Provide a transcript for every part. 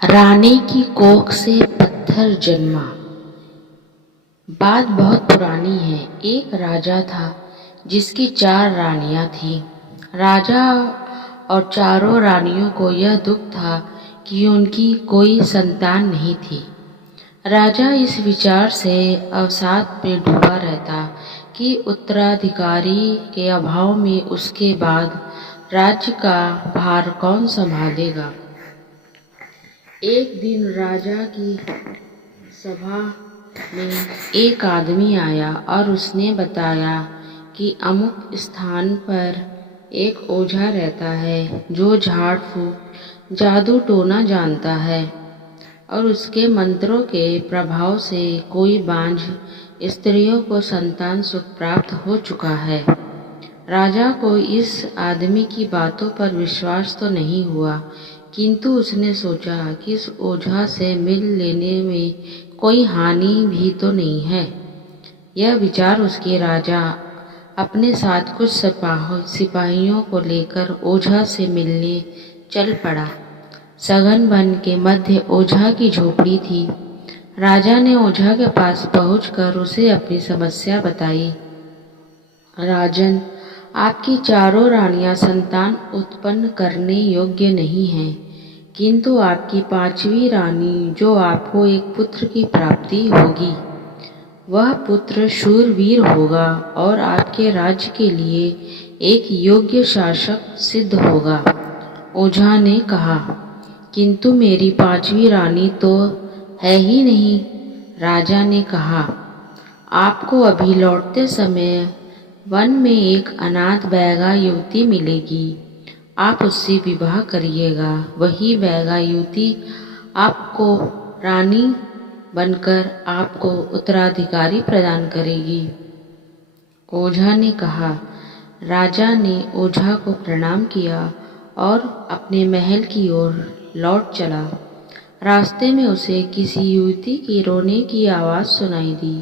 रानी की कोख से पत्थर जन्मा। बात बहुत पुरानी है। एक राजा था जिसकी 4 रानियां थीं। राजा और चारों रानियों को यह दुख था कि उनकी कोई संतान नहीं थी। राजा इस विचार से अवसाद में डूबा रहता कि उत्तराधिकारी के अभाव में उसके बाद राज्य का भार कौन संभालेगा। एक दिन राजा की सभा में एक आदमी आया और उसने बताया कि अमुक स्थान पर एक ओझा रहता है जो झाड़ फूक जादू टोना जानता है और उसके मंत्रों के प्रभाव से कोई बांझ स्त्रियों को संतान सुख प्राप्त हो चुका है। राजा को इस आदमी की बातों पर विश्वास तो नहीं हुआ, किंतु उसने सोचा कि इस ओझा से मिल लेने में कोई हानि भी तो नहीं है। यह विचार उसके राजा अपने साथ कुछ सिपाहियों को लेकर ओझा से मिलने चल पड़ा। सघन वन के मध्य ओझा की झोपड़ी थी। राजा ने ओझा के पास पहुंचकर उसे अपनी समस्या बताई। राजन, आपकी चारों रानियां संतान उत्पन्न करने योग्य नहीं हैं, किंतु आपकी 5वीं रानी जो आपको एक पुत्र की प्राप्ति होगी, वह पुत्र शूरवीर होगा और आपके राज्य के लिए एक योग्य शासक सिद्ध होगा। ओझा ने कहा, किंतु मेरी 5वीं रानी तो है ही नहीं। राजा ने कहा, आपको अभी लौटते समय वन में एक अनाथ बैगा युवती मिलेगी। आप उससे विवाह करिएगा। वही बैगा युवती आपको रानी बनकर आपको उत्तराधिकारी प्रदान करेगी। ओझा ने कहा। राजा ने ओझा को प्रणाम किया और अपने महल की ओर लौट चला। रास्ते में उसे किसी युवती की रोने की आवाज़ सुनाई दी।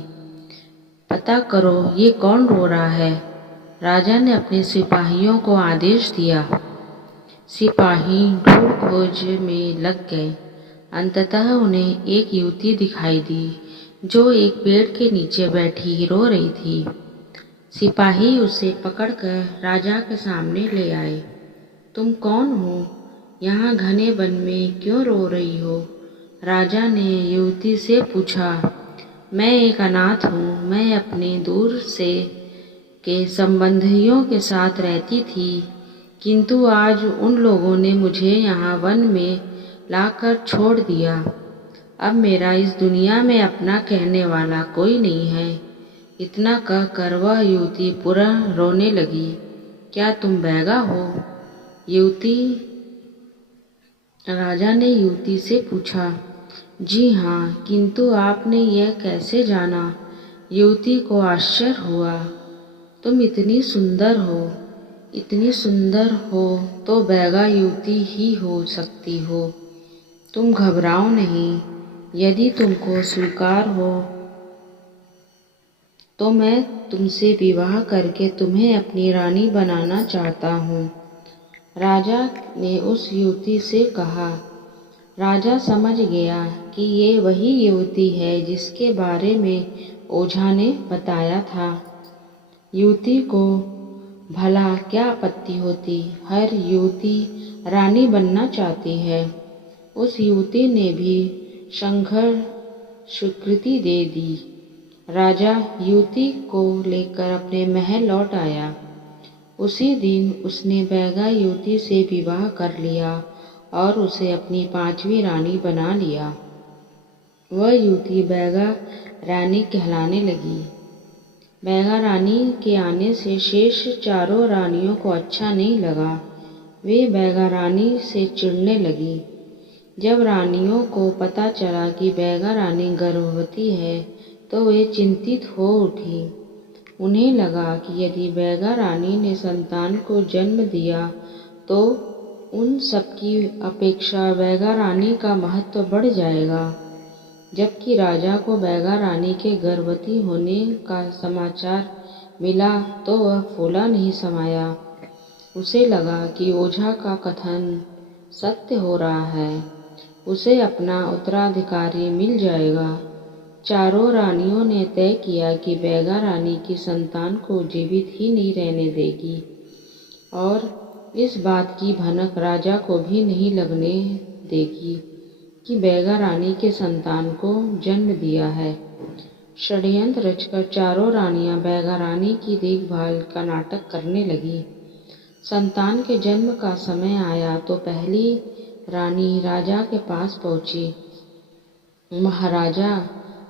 पता करो ये कौन रो रहा है। राजा ने अपने सिपाहियों को आदेश दिया। सिपाही ढूंढ खोज में लग गए। अंततः उन्हें एक युवती दिखाई दी जो एक पेड़ के नीचे बैठी रो रही थी। सिपाही उसे पकड़कर राजा के सामने ले आए। तुम कौन हो? यहाँ घने वन में क्यों रो रही हो? राजा ने युवती से पूछा। मैं एक अनाथ हूँ। मैं अपने दूर से के संबंधियों के साथ रहती थी, किंतु आज उन लोगों ने मुझे यहाँ वन में लाकर छोड़ दिया। अब मेरा इस दुनिया में अपना कहने वाला कोई नहीं है। इतना कहकर वह युवती पुनः रोने लगी। क्या तुम बैगा हो? राजा ने युवती से पूछा। जी हाँ, किंतु आपने यह कैसे जाना? युवती को आश्चर्य हुआ। तुम इतनी सुंदर हो तो बैगा युवती ही हो सकती हो। तुम घबराओ नहीं। यदि तुमको स्वीकार हो तो मैं तुमसे विवाह करके तुम्हें अपनी रानी बनाना चाहता हूँ। राजा ने उस युवती से कहा। राजा समझ गया कि ये वही युवती है जिसके बारे में ओझा ने बताया था। युवती को भला क्या आपत्ति होती? हर युवती रानी बनना चाहती है। उस युवती ने भी संघर्ष स्वीकृति दे दी। राजा युवती को लेकर अपने महल लौट आया। उसी दिन उसने बैगा युवती से विवाह कर लिया और उसे अपनी 5वीं रानी बना लिया। वह युवती बैगा रानी कहलाने लगी। बैगा रानी के आने से शेष चारों रानियों को अच्छा नहीं लगा। वे बैगा रानी से चिढ़ने लगी। जब रानियों को पता चला कि बैगा रानी गर्भवती है तो वे चिंतित हो उठी। उन्हें लगा कि यदि बैगा रानी ने संतान को जन्म दिया तो उन सबकी अपेक्षा बैगा रानी का महत्व बढ़ जाएगा। जबकि राजा को बैगा रानी के गर्भवती होने का समाचार मिला तो वह फूला नहीं समाया। उसे लगा कि ओझा का कथन सत्य हो रहा है। उसे अपना उत्तराधिकारी मिल जाएगा। चारों रानियों ने तय किया कि बैगा रानी की संतान को जीवित ही नहीं रहने देगी और इस बात की भनक राजा को भी नहीं लगने देगी कि बैगा रानी के संतान को जन्म दिया है। षड्यंत्र रचकर चारों रानियां बैगा रानी की देखभाल का नाटक करने लगी। संतान के जन्म का समय आया तो पहली रानी राजा के पास पहुंची। महाराजा,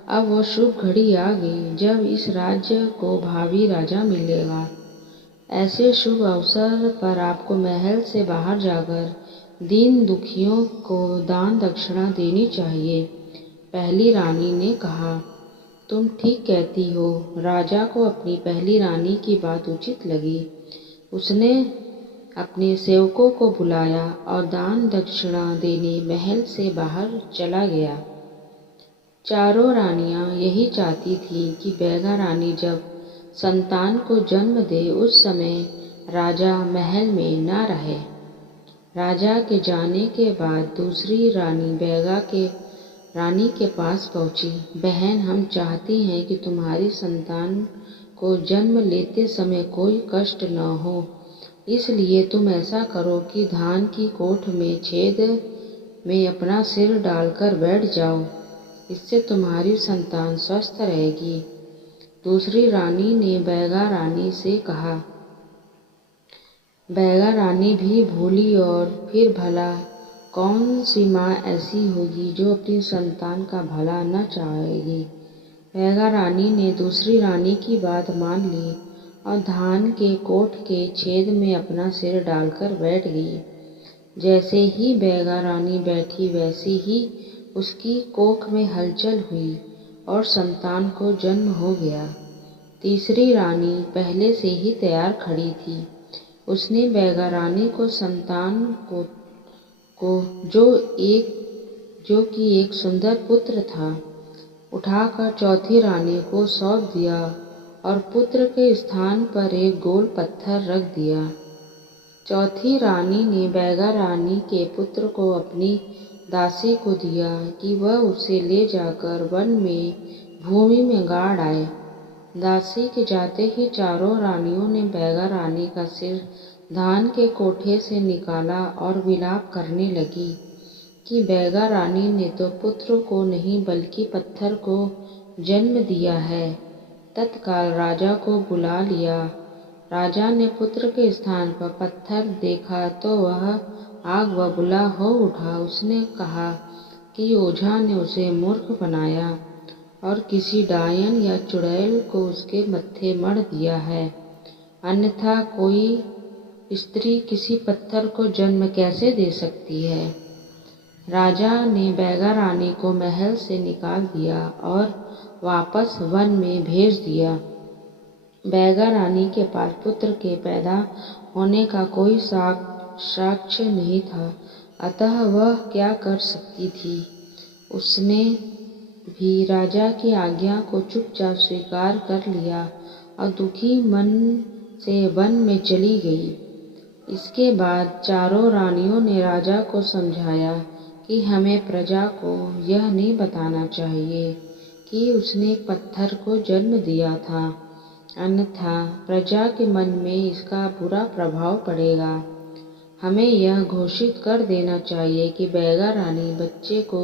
अब वो शुभ घड़ी आ गई जब इस राज्य को भावी राजा मिलेगा। ऐसे शुभ अवसर पर आपको महल से बाहर जाकर दीन दुखियों को दान दक्षिणा देनी चाहिए। पहली रानी ने कहा, तुम ठीक कहती हो। राजा को अपनी पहली रानी की बात उचित लगी। उसने अपने सेवकों को बुलाया और दान दक्षिणा देने महल से बाहर चला गया। चारों रानियां यही चाहती थीं कि बैगा रानी जब संतान को जन्म दे उस समय राजा महल में न रहे। राजा के जाने के बाद दूसरी रानी बैगा के रानी के पास पहुंची। बहन, हम चाहती हैं कि तुम्हारी संतान को जन्म लेते समय कोई कष्ट न हो, इसलिए तुम ऐसा करो कि धान की कोठ में छेद में अपना सिर डालकर बैठ जाओ। इससे तुम्हारी संतान स्वस्थ रहेगी। दूसरी रानी ने बैगा रानी से कहा। बैगा रानी भी भूली और फिर भला कौन सी माँ ऐसी होगी जो अपनी संतान का भला न चाहेगी। बैगा रानी ने दूसरी रानी की बात मान ली और धान के कोठ के छेद में अपना सिर डालकर बैठ गई। जैसे ही बैगा रानी बैठी वैसे ही उसकी कोख में हलचल हुई और संतान को जन्म हो गया। तीसरी रानी पहले से ही तैयार खड़ी थी। उसने बैगा रानी को संतान को जो कि एक सुंदर पुत्र था उठाकर चौथी रानी को सौंप दिया और पुत्र के स्थान पर एक गोल पत्थर रख दिया। चौथी रानी ने बैगा रानी के पुत्र को अपनी दासी को दिया कि वह उसे ले जाकर वन में भूमि में गाड़ आए। दासी के जाते ही चारों रानियों ने बैगा रानी का सिर धान के कोठे से निकाला और विलाप करने लगी कि बैगा रानी ने तो पुत्र को नहीं बल्कि पत्थर को जन्म दिया है। तत्काल राजा को बुला लिया। राजा ने पुत्र के स्थान पर पत्थर देखा तो वह आग बबूला हो उठा। उसने कहा कि ओझा ने उसे मूर्ख बनाया और किसी डायन या चुड़ैल को उसके मत्थे मढ़ दिया है, अन्यथा कोई स्त्री किसी पत्थर को जन्म कैसे दे सकती है। राजा ने बैगा रानी को महल से निकाल दिया और वापस वन में भेज दिया। बैगा रानी के पास पुत्र के पैदा होने का कोई साक्ष्य नहीं था, अतः वह क्या कर सकती थी। उसने भी राजा की आज्ञा को चुपचाप स्वीकार कर लिया और दुखी मन से वन में चली गई। इसके बाद चारों रानियों ने राजा को समझाया कि हमें प्रजा को यह नहीं बताना चाहिए कि उसने पत्थर को जन्म दिया था, अन्यथा प्रजा के मन में इसका बुरा प्रभाव पड़ेगा। हमें यह घोषित कर देना चाहिए कि बैगा रानी बच्चे को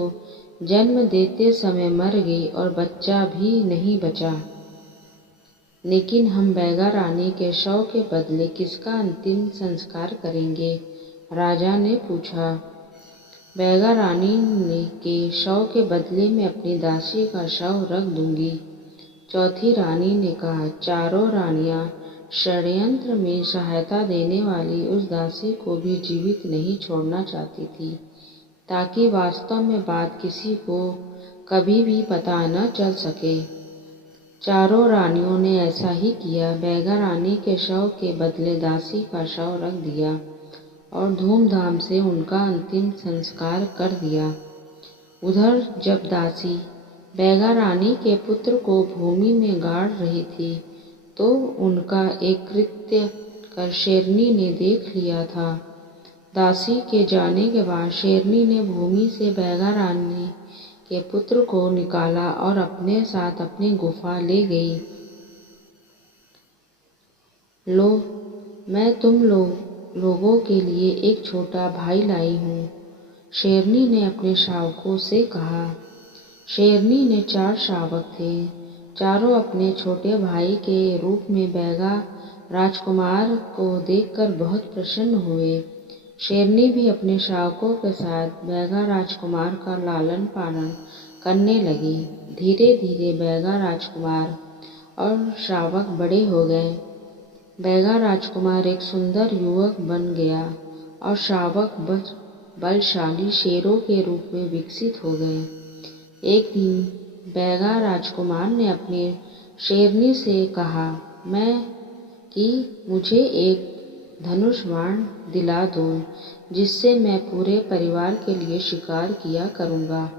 जन्म देते समय मर गई और बच्चा भी नहीं बचा। लेकिन हम बैगा रानी के शव के बदले किसका अंतिम संस्कार करेंगे? राजा ने पूछा। बैगा रानी के शव के बदले में अपनी दासी का शव रख दूंगी। चौथी रानी ने कहा। चारों रानियां षड्यंत्र में सहायता देने वाली उस दासी को भी जीवित नहीं छोड़ना चाहती थी, ताकि वास्तव में बात किसी को कभी भी पता न चल सके। चारों रानियों ने ऐसा ही किया। बैगा रानी के शव के बदले दासी का शव रख दिया और धूमधाम से उनका अंतिम संस्कार कर दिया। उधर जब दासी बैगा रानी के पुत्र को भूमि में गाड़ रही थी तो उनका एक कृत्य कर शेरनी ने देख लिया था। दासी के जाने के बाद शेरनी ने भूमि से बैगा रानी के पुत्र को निकाला और अपने साथ अपनी गुफा ले गई। लो, मैं तुम लोगों के लिए एक छोटा भाई लाई हूँ, शेरनी ने अपने शावकों से कहा। शेरनी ने 4 शावक थे। चारों अपने छोटे भाई के रूप में बैगा राजकुमार को देखकर बहुत प्रसन्न हुए। शेरनी भी अपने शावकों के साथ बैगा राजकुमार का लालन पालन करने लगी। धीरे धीरे बैगा राजकुमार और शावक बड़े हो गए। बैगा राजकुमार एक सुंदर युवक बन गया और शावक बलशाली शेरों के रूप में विकसित हो गए। एक दिन बैगा राजकुमार ने अपनी शेरनी से कहा, मुझे एक धनुष बाण दिला दो, जिससे मैं पूरे परिवार के लिए शिकार किया करूँगा।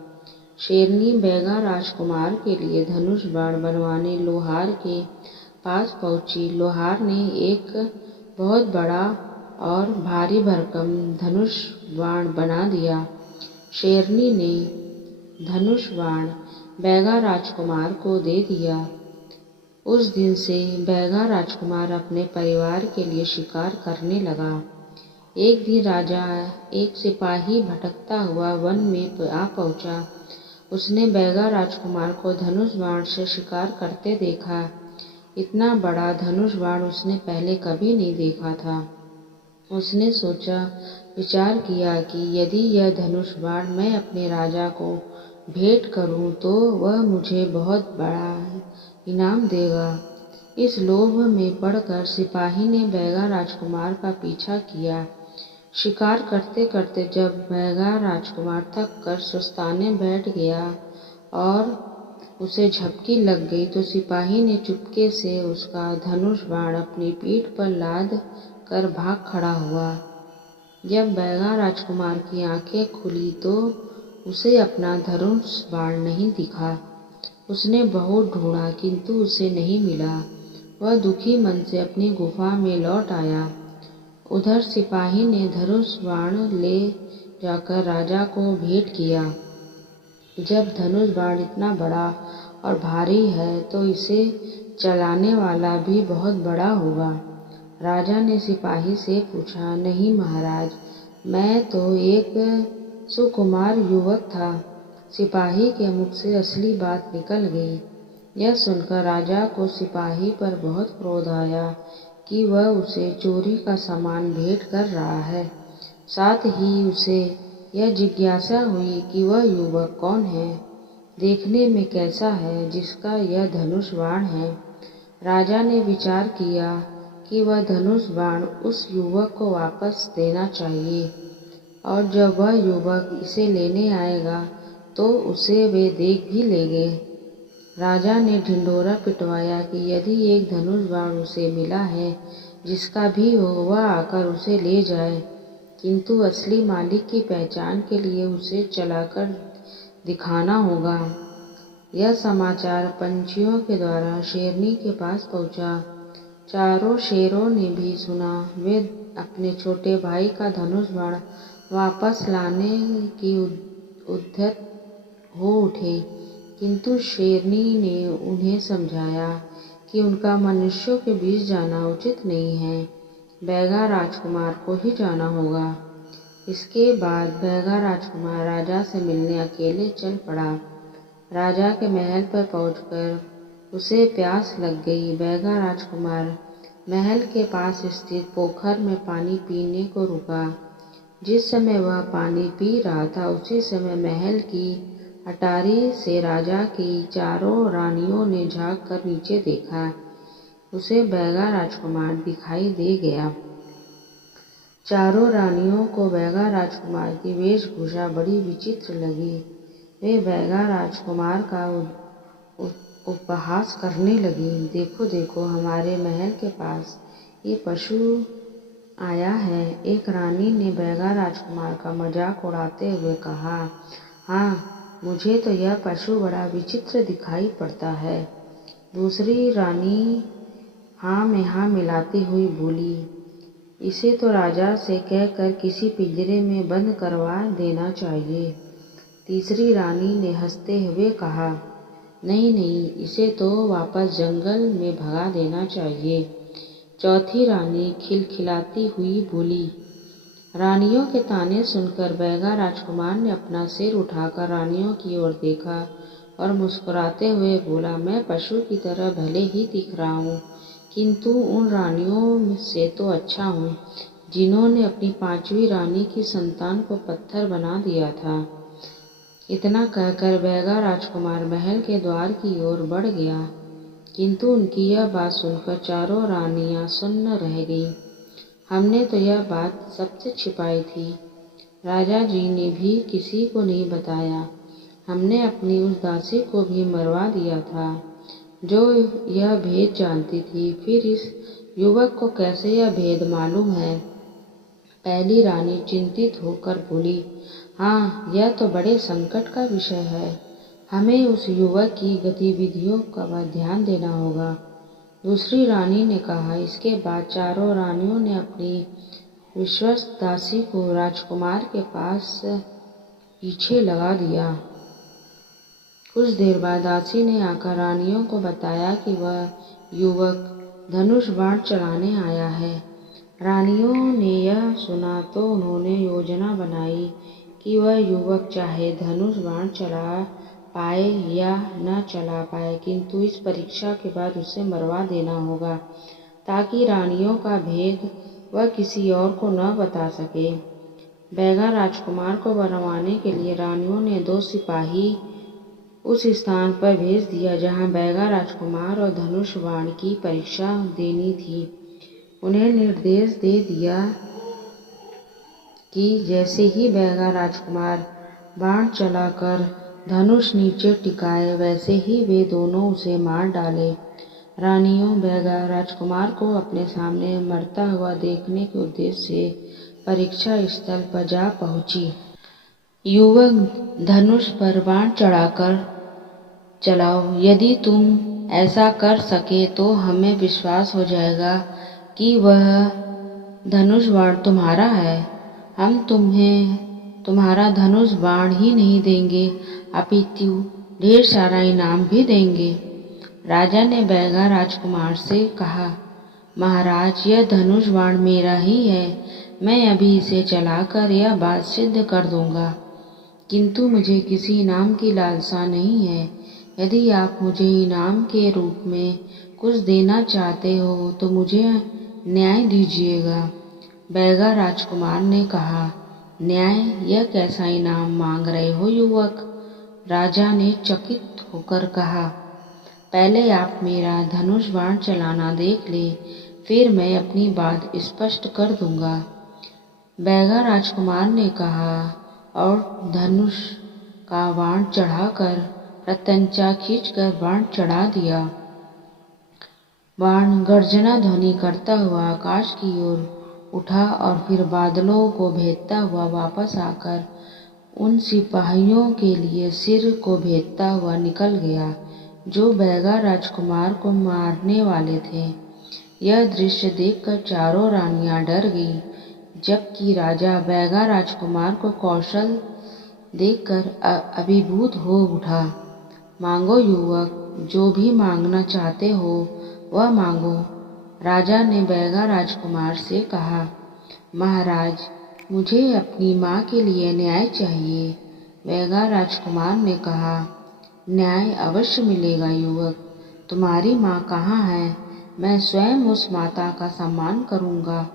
शेरनी बैगा राजकुमार के लिए धनुष बाण बनवाने लोहार के पास पहुंची। लोहार ने एक बहुत बड़ा और भारी भरकम धनुष बाण बना दिया। शेरनी ने धनुष बाण बैगा राजकुमार को दे दिया। उस दिन से बैगा राजकुमार अपने परिवार के लिए शिकार करने लगा। एक दिन राजा एक सिपाही भटकता हुआ वन में आ पहुंचा। उसने बैगा राजकुमार को धनुष बाण से शिकार करते देखा। इतना बड़ा धनुष बाण उसने पहले कभी नहीं देखा था। उसने विचार किया कि यदि यह धनुष बाण मैं अपने राजा को भेंट करूं तो वह मुझे बहुत बड़ा इनाम देगा। इस लोभ में पड़कर सिपाही ने बैगा राजकुमार का पीछा किया। शिकार करते करते जब बैगा राजकुमार थक कर सुस्ताने बैठ गया और उसे झपकी लग गई तो सिपाही ने चुपके से उसका धनुष बाण अपनी पीठ पर लाद कर भाग खड़ा हुआ। जब बैगा राजकुमार की आंखें खुली तो उसे अपना धनुष बाण नहीं दिखा। उसने बहुत ढूंढा किंतु उसे नहीं मिला। वह दुखी मन से अपनी गुफा में लौट आया। उधर सिपाही ने धनुष बाण ले जाकर राजा को भेंट किया। जब धनुष बाण इतना बड़ा और भारी है तो इसे चलाने वाला भी बहुत बड़ा होगा। राजा ने सिपाही से पूछा, नहीं महाराज, मैं तो एक सुकुमार युवक था। सिपाही के मुख से असली बात निकल गई। यह सुनकर राजा को सिपाही पर बहुत क्रोध आया कि वह उसे चोरी का सामान भेंट कर रहा है। साथ ही उसे यह जिज्ञासा हुई कि वह युवक कौन है, देखने में कैसा है जिसका यह धनुष बाण है। राजा ने विचार किया कि वह धनुष बाण उस युवक को वापस देना चाहिए और जब वह युवक इसे लेने आएगा तो उसे वे देख भी लेंगे। राजा ने ढिंढोरा पिटवाया कि यदि एक धनुष बाण उसे मिला है जिसका भी हो वह आकर उसे ले जाए, किंतु असली मालिक की पहचान के लिए उसे चलाकर दिखाना होगा। यह समाचार पंछियों के द्वारा शेरनी के पास पहुंचा। चारों शेरों ने भी सुना। वे अपने छोटे भाई का धनुष बाण वापस लाने की उद्यत हो उठे, किंतु शेरनी ने उन्हें समझाया कि उनका मनुष्यों के बीच जाना उचित नहीं है, बैगा राजकुमार को ही जाना होगा। इसके बाद बैगा राजकुमार राजा से मिलने अकेले चल पड़ा। राजा के महल पर पहुंचकर उसे प्यास लग गई। बैगा राजकुमार महल के पास स्थित पोखर में पानी पीने को रुका। जिस समय वह पानी पी रहा था उसी समय महल की अटारी से राजा की चारों रानियों ने झांक कर नीचे देखा। उसे बैगा राजकुमार दिखाई दे गया। चारों रानियों को बैगा राजकुमार की वेशभूषा बड़ी विचित्र लगी। वे बैगा राजकुमार का उपहास करने लगी। देखो देखो, हमारे महल के पास ये पशु आया है। एक रानी ने बैगा राजकुमार का मजाक उड़ाते हुए कहा, हाँ, मुझे तो यह पशु बड़ा विचित्र दिखाई पड़ता है। दूसरी रानी हाँ में हाँ मिलाती हुई बोली, इसे तो राजा से कहकर किसी पिंजरे में बंद करवा देना चाहिए। तीसरी रानी ने हंसते हुए कहा, नहीं नहीं, इसे तो वापस जंगल में भगा देना चाहिए। चौथी रानी खिलखिलाती हुई बोली। रानियों के ताने सुनकर बैगा राजकुमार ने अपना सिर उठाकर रानियों की ओर देखा और मुस्कुराते हुए बोला, मैं पशु की तरह भले ही दिख रहा हूँ, किंतु उन रानियों से तो अच्छा हूँ जिन्होंने अपनी पांचवी रानी की संतान को पत्थर बना दिया था। इतना कहकर बैगा राजकुमार महल के द्वार की ओर बढ़ गया, किंतु उनकी यह बात सुनकर चारों रानियां सुन्न रह गईं। हमने तो यह बात सबसे छिपाई थी। राजा जी ने भी किसी को नहीं बताया। हमने अपनी उस दासी को भी मरवा दिया था जो यह भेद जानती थी। फिर इस युवक को कैसे यह भेद मालूम है? पहली रानी चिंतित होकर बोली, हाँ, यह तो बड़े संकट का विषय है। हमें उस युवक की गतिविधियों का ध्यान देना होगा। दूसरी रानी ने कहा। इसके बाद चारों रानियों ने अपनी विश्वस्त दासी को राजकुमार के पास पीछे लगा दिया। कुछ देर बाद दासी ने आकर रानियों को बताया कि वह युवक धनुष बाण चलाने आया है। रानियों ने यह सुना तो उन्होंने योजना बनाई कि वह युवक चाहे धनुष बाण चला पाए या न चला पाए, किंतु इस परीक्षा के बाद उसे मरवा देना होगा, ताकि रानियों का भेद वह किसी और को न बता सके। बैगा राजकुमार को मरवाने के लिए रानियों ने 2 सिपाही उस स्थान पर भेज दिया जहां बैगा राजकुमार और धनुष बाण की परीक्षा देनी थी। उन्हें निर्देश दे दिया कि जैसे ही बैगा राजकुमार बाण चलाकर धनुष नीचे टिकाए, वैसे ही वे दोनों उसे मार डाले। रानियों बैगा राजकुमार को अपने सामने मरता हुआ देखने के उद्देश्य से परीक्षा स्थल पर जा पहुंची। युवक धनुष पर बाण चढ़ाकर चलाओ। यदि तुम ऐसा कर सके तो हमें विश्वास हो जाएगा कि वह धनुष बाण तुम्हारा है। हम तुम्हें तुम्हारा धनुष बाण ही नहीं देंगे, अपितु ढेर सारा इनाम भी देंगे। राजा ने बैगा राजकुमार से कहा, महाराज, यह धनुष बाण मेरा ही है। मैं अभी इसे चलाकर यह बात सिद्ध कर दूंगा, किंतु मुझे किसी इनाम की लालसा नहीं है। यदि आप मुझे इनाम के रूप में कुछ देना चाहते हो तो मुझे न्याय दीजिएगा। बैगा राजकुमार ने कहा, न्याय? यह कैसा इनाम मांग रहे हो युवक? राजा ने चकित होकर कहा, पहले आप मेरा धनुष बाण चलाना देख ले, फिर मैं अपनी बात स्पष्ट कर दूंगा। बैगा राजकुमार ने कहा और धनुष का बाण चढ़ाकर प्रत्यंचा खींचकर बाण चढ़ा दिया। बाण गर्जना ध्वनि करता हुआ आकाश की ओर उठा और फिर बादलों को भेदता हुआ वापस आकर उन सिपाहियों के लिए सिर को भेदता हुआ निकल गया जो बैगा राजकुमार को मारने वाले थे। यह दृश्य देखकर चारों रानियां डर गईं, जबकि राजा बैगा राजकुमार को कौशल देखकर अभिभूत हो उठा। मांगो युवक, जो भी मांगना चाहते हो वह मांगो। राजा ने बैगा राजकुमार से कहा, महाराज, मुझे अपनी माँ के लिए न्याय चाहिए। बैगा राजकुमार ने कहा, न्याय अवश्य मिलेगा युवक। तुम्हारी माँ कहाँ है? मैं स्वयं उस माता का सम्मान करूँगा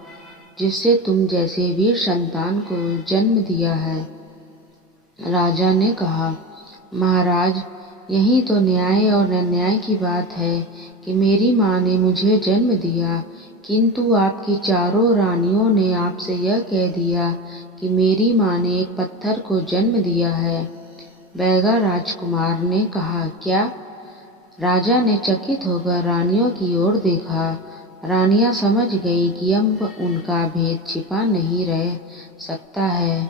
जिससे तुम जैसे वीर संतान को जन्म दिया है। राजा ने कहा, महाराज, यही तो न्याय और अन्याय की बात है कि मेरी माँ ने मुझे जन्म दिया, किंतु आपकी चारों रानियों ने आपसे यह कह दिया कि मेरी माँ ने एक पत्थर को जन्म दिया है। बैगा राजकुमार ने कहा, क्या? राजा ने चकित होकर रानियों की ओर देखा। रानियां समझ गई कि अब उनका भेद छिपा नहीं रह सकता है।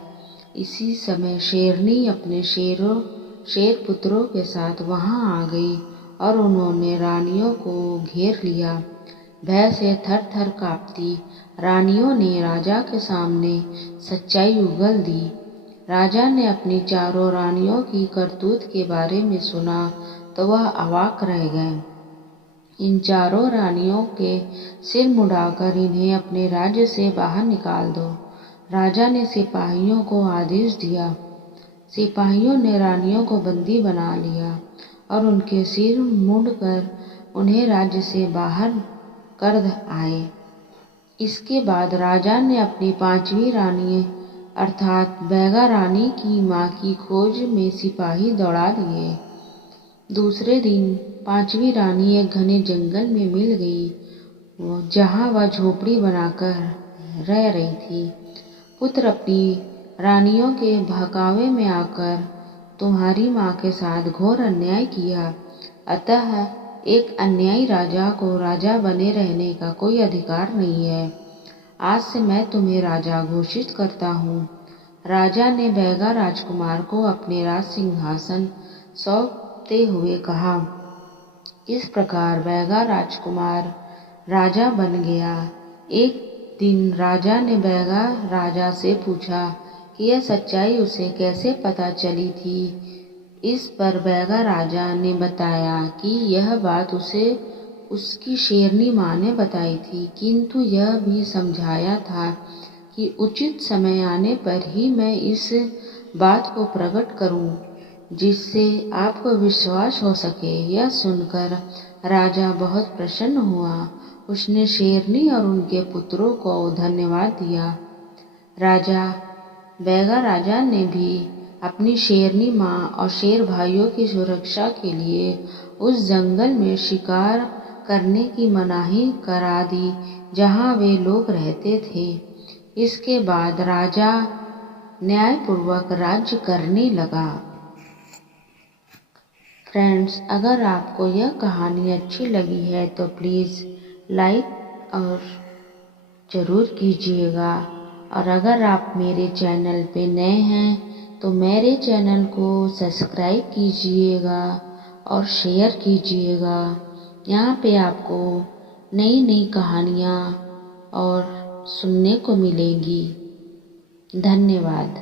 इसी समय शेरनी अपने शेर पुत्रों के साथ वहां आ गई और उन्होंने रानियों को घेर लिया। भय से थर थर कांपती रानियों ने राजा के सामने सच्चाई उगल दी। राजा ने अपनी चारों रानियों की करतूत के बारे में सुना तो वह अवाक रह गए। इन चारों रानियों के सिर मुड़ाकर इन्हें अपने राज्य से बाहर निकाल दो। राजा ने सिपाहियों को आदेश दिया। सिपाहियों ने रानियों को बंदी बना लिया और उनके सिर मुड़कर उन्हें राज्य से बाहर कर आए। इसके बाद राजा ने अपनी 5वीं रानी अर्थात बैगा रानी की मां की खोज में सिपाही दौड़ा दिए। दूसरे दिन 5वीं रानी एक घने जंगल में मिल गई, जहां वह झोपड़ी बनाकर रह रही थी। पुत्र अपनी रानियों के बहकावे में आकर तुम्हारी माँ के साथ घोर अन्याय किया, अतः एक अन्यायी राजा को राजा बने रहने का कोई अधिकार नहीं है। आज से मैं तुम्हें राजा घोषित करता हूँ। राजा ने बैगा राजकुमार को अपने राज सिंहासन सौंपते हुए कहा। इस प्रकार बैगा राजकुमार राजा बन गया। एक दिन राजा ने बैगा राजा से पूछा कि यह सच्चाई उसे कैसे पता चली थी। इस पर बैगा राजा ने बताया कि यह बात उसे उसकी शेरनी माँ ने बताई थी, किंतु यह भी समझाया था कि उचित समय आने पर ही मैं इस बात को प्रकट करूं, जिससे आपको विश्वास हो सके। यह सुनकर राजा बहुत प्रसन्न हुआ। उसने शेरनी और उनके पुत्रों को धन्यवाद दिया। बैगा राजा ने भी अपनी शेरनी माँ और शेर भाइयों की सुरक्षा के लिए उस जंगल में शिकार करने की मनाही करा दी जहाँ वे लोग रहते थे। इसके बाद राजा न्यायपूर्वक राज्य करने लगा। फ्रेंड्स, अगर आपको यह कहानी अच्छी लगी है तो प्लीज़ लाइक और ज़रूर कीजिएगा। और अगर आप मेरे चैनल पे नए हैं तो मेरे चैनल को सब्सक्राइब कीजिएगा और शेयर कीजिएगा। यहाँ पे आपको नई नई कहानियाँ और सुनने को मिलेंगी। धन्यवाद।